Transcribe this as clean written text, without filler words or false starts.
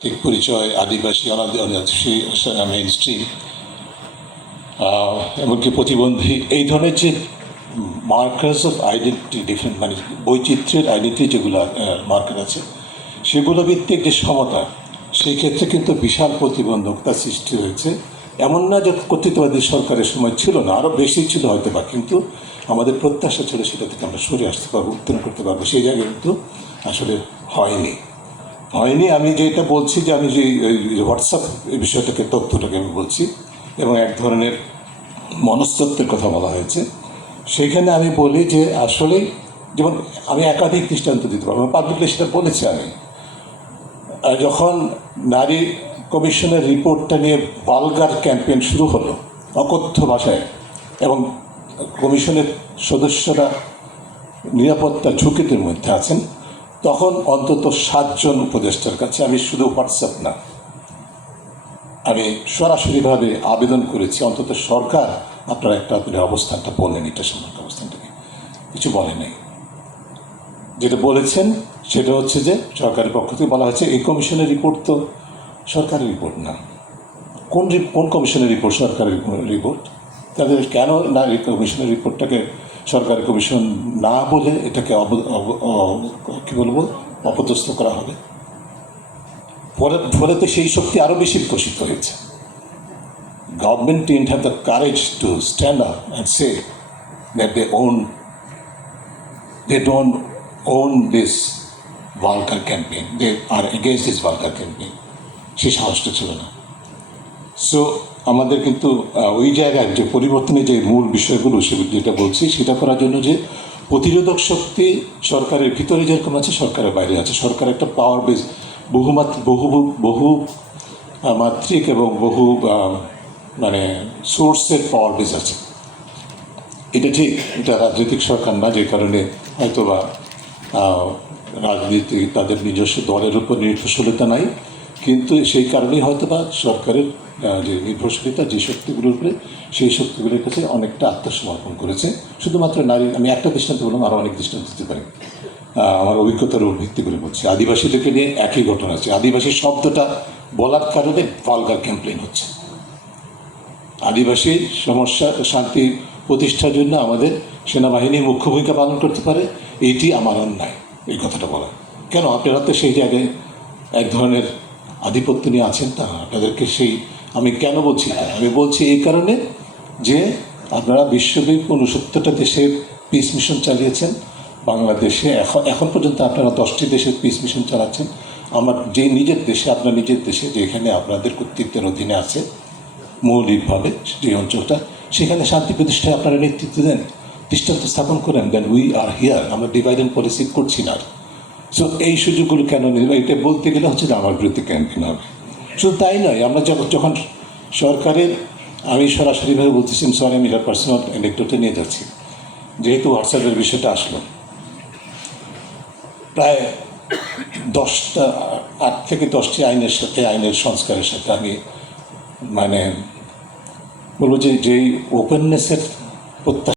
ঠিক পরিচয়, আদিবাসী, অনাদিবাসী, main stream, এমনকি প্রতিবন্ধী, এই ধরনের যে মার্কার্স অফ আইডেন্টিটি, ডিফারেন্ট মানে বৈচিত্র্যের আইডেন্টিটি যেগুলো মার্কার আছে, সেগুলো ভিত্তিক যে সমতা, সেই ক্ষেত্রে কিন্তু বিশাল প্রতিবন্ধকতা সৃষ্টি হয়েছে। এমন না যে কর্তৃত্ববাদী সরকারের সময় ছিল না, আরও বেশি ছিল হয়তো বা, কিন্তু আমাদের প্রত্যাশা ছিল সেটা থেকে আমরা সরে আসতে পারবো, উত্তরণ করতে পারবো, সেই জায়গায় কিন্তু আসলে হয়নি। আমি যেটা বলছি যে আমি যে হোয়াটসঅ্যাপ এই বিষয়টাকে, তথ্যটাকে আমি বলছি, এবং এক ধরনের মনস্তত্ত্বের কথা বলা হয়েছে, সেইখানে আমি বলি যে আসলে যেমন আমি একাধিক দৃষ্টান্ত দিতে পারবো, পাবলিকলি সেটা বলেছি আমি। যখন নারী কমিশনের রিপোর্টটা নিয়ে ভালগার ক্যাম্পেইন শুরু হলো অকথ্য ভাষায়, এবং কমিশনের সদস্যরা নিরাপত্তা ঝুঁকির মধ্যে আছেন, তখন অন্তত 7 জন উপদেষ্টার কাছে আমি শুধু হোয়াটসঅ্যাপ না, আমি সরাসরিভাবে আবেদন করেছি, অন্তত সরকার আপনারা একটা আপনাদের অবস্থানটা বলেন, এটা সম্পর্কে অবস্থানটাকে কিছু বলে নাই। যেটা বলেছেন সেটা হচ্ছে যে সরকারের পক্ষ থেকে বলা হয়েছে এই কমিশনের রিপোর্ট তো সরকারি রিপোর্ট না। কোন কমিশনের রিপোর্ট? সরকারি রিপোর্ট। তাদের কেন না এই কমিশনের রিপোর্টটাকে সরকারি কমিশন না বলে এটাকে কী বলবো, অপদস্থ করা হবে? ফলে তো সেই শক্তি আরও বেশি বিকশিত হয়েছে। Government didn't have the courage to stand up and say that they don't own this vulgar campaign, they are against this vulgar campaign. সেই সাহসটা ছিল না। সো আমাদের কিন্তু ওই জায়গায় যে পরিবর্তনের যে মূল বিষয়গুলো, সেগুলো যেটা বলছি, সেটা করার জন্য যে প্রতিরোধক শক্তি সরকারের ভিতরে যেরকম আছে, সরকারের বাইরে আছে। সরকার একটা পাওয়ার বেস, বহু মাত্রিক এবং বহু মানে সোর্সের পাওয়ার বেস আছে। এটা ঠিক, এটা রাজনৈতিক সরকার না, যে কারণে হয়তো বা রাজনীতি তাদের নিজস্ব দলের উপর নির্ভরশীলতা নাই, কিন্তু সেই কারণেই হয়তো বা সরকারের যে নির্ভরশীলতা যে শক্তিগুলোর উপরে, সেই শক্তিগুলোর কাছে অনেকটা আত্মসমর্পণ করেছে। শুধুমাত্র নারী, আমি একটা দৃষ্টান্ত বললাম, আরও অনেক দৃষ্টান্ত দিতে পারি, আমার অভিজ্ঞতার উপর ভিত্তি করে বলছি। আদিবাসীদেরকে নিয়ে একই ঘটনা আছে। আদিবাসী শব্দটা বলার কারণে ভালগার ক্যাম্পেইন হচ্ছে। আদিবাসী সমস্যা শান্তি প্রতিষ্ঠার জন্য আমাদের সেনাবাহিনী মুখ্য ভূমিকা পালন করতে পারে, এইটি আমার অন্যায় এই কথাটা বলা। কেন? আপনারা তো সেই জায়গায় এক ধরনের আধিপত্য নিয়ে আছেন, তা আপনাদেরকে সেই, আমি কেন বলছি? আমি বলছি এই কারণে যে আপনারা বিশ্বব্যাপী 69টা দেশের পিস মিশন চালিয়েছেন। বাংলাদেশে এখন পর্যন্ত আপনারা 10টি দেশের পিস মিশন চালাচ্ছেন। আমার যে নিজের দেশে, আপনার নিজের দেশে যেখানে আপনাদের কর্তৃত্বের অধীনে আছে মৌলিকভাবে যে অঞ্চলটা, সেখানে শান্তি প্রতিষ্ঠায় আপনারা নেতৃত্ব দেন, দৃষ্টান্ত স্থাপন করেন, দেন উই আর হিয়ার। আমরা ডিভাইড অ্যান্ড পলিসি করছি না। সো এই সুযোগগুলো কেন নেই? এটা বলতে গেলে হচ্ছে যে আমার বিরুদ্ধে ক্যাম্পেইন হবে। শুধু তাই নয়, আমরা যখন সরকারের, আমি সরাসরিভাবে বলতেছি, সরি আমি এটা পার্সোনাল অ্যানেকডোটে নিয়ে যাচ্ছি, যেহেতু হোয়াটসঅ্যাপের বিষয়টা আসলো, প্রায় 8 থেকে 10টি আইনের সাথে, আইনের সংস্কারের সাথে আমি মানে বলবো যে যেই ওপেননেসের প্রত্যাশা